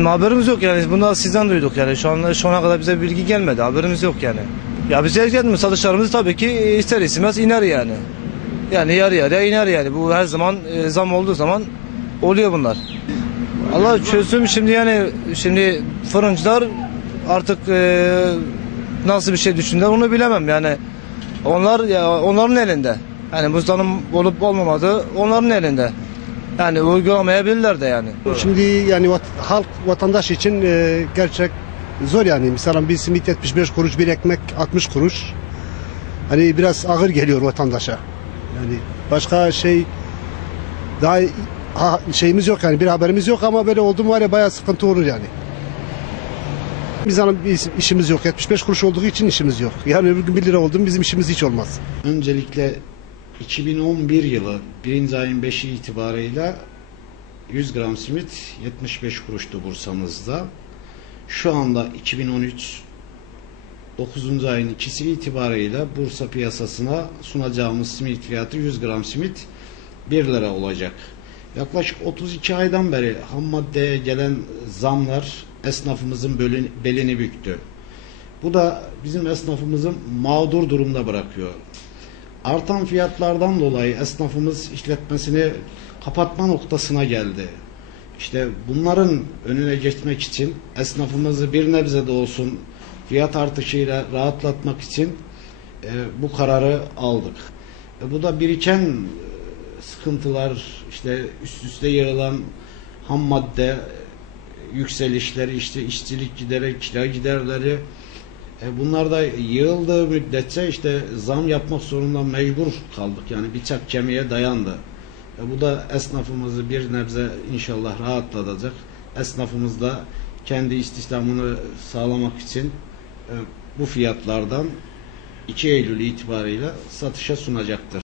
Bizim haberimiz yok yani. Bunu sizden duyduk yani. Şu ana kadar bize bilgi gelmedi. Haberimiz yok yani. Ya biz kendimiz satışlarımız tabii ki ister istemez iner yani. Yani yarı yarıya iner yani. Bu her zaman zam olduğu zaman oluyor bunlar. Allah çözüm şimdi fırıncılar artık nasıl bir şey düşündüler onu bilemem yani. Onların elinde. Yani bu zam olup olmamadığı onların elinde. Yani uygulamayabilirler de yani. Şimdi yani halk vatandaş için gerçek zor yani. Mesela bir simit 75 kuruş, bir ekmek 60 kuruş. Hani biraz ağır geliyor vatandaşa. Yani başka şey daha şeyimiz yok yani bir haberimiz yok ama böyle oldu mu var ya bayağı sıkıntı olur yani. Biz işimiz yok. 75 kuruş olduğu için işimiz yok. Yani öbür gün 1 lira oldu mu bizim işimiz hiç olmaz. Öncelikle 2011 yılı 1. ayın 5'i itibarıyla 100 gram simit 75 kuruştu Bursa'mızda. Şu anda 2013 9. ayın 2'si itibarıyla Bursa piyasasına sunacağımız simit fiyatı 100 gram simit 1 lira olacak. Yaklaşık 32 aydan beri ham maddeye gelen zamlar esnafımızın belini büktü. Bu da bizim esnafımızı mağdur durumda bırakıyor. Artan fiyatlardan dolayı esnafımız işletmesini kapatma noktasına geldi. İşte bunların önüne geçmek için esnafımızı bir nebze de olsun fiyat artışıyla rahatlatmak için bu kararı aldık. Bu da biriken sıkıntılar, işte üst üste yığılan ham madde yükselişleri, işte işçilik giderleri, kira giderleri, bunlar da yığıldığı müddetçe işte zam yapmak zorunda mecbur kaldık. Yani bıçak kemiğe dayandı. Bu da esnafımızı bir nebze inşallah rahatlatacak. Esnafımız da kendi istihdamını sağlamak için bu fiyatlardan 2 Eylül itibarıyla satışa sunacaktır.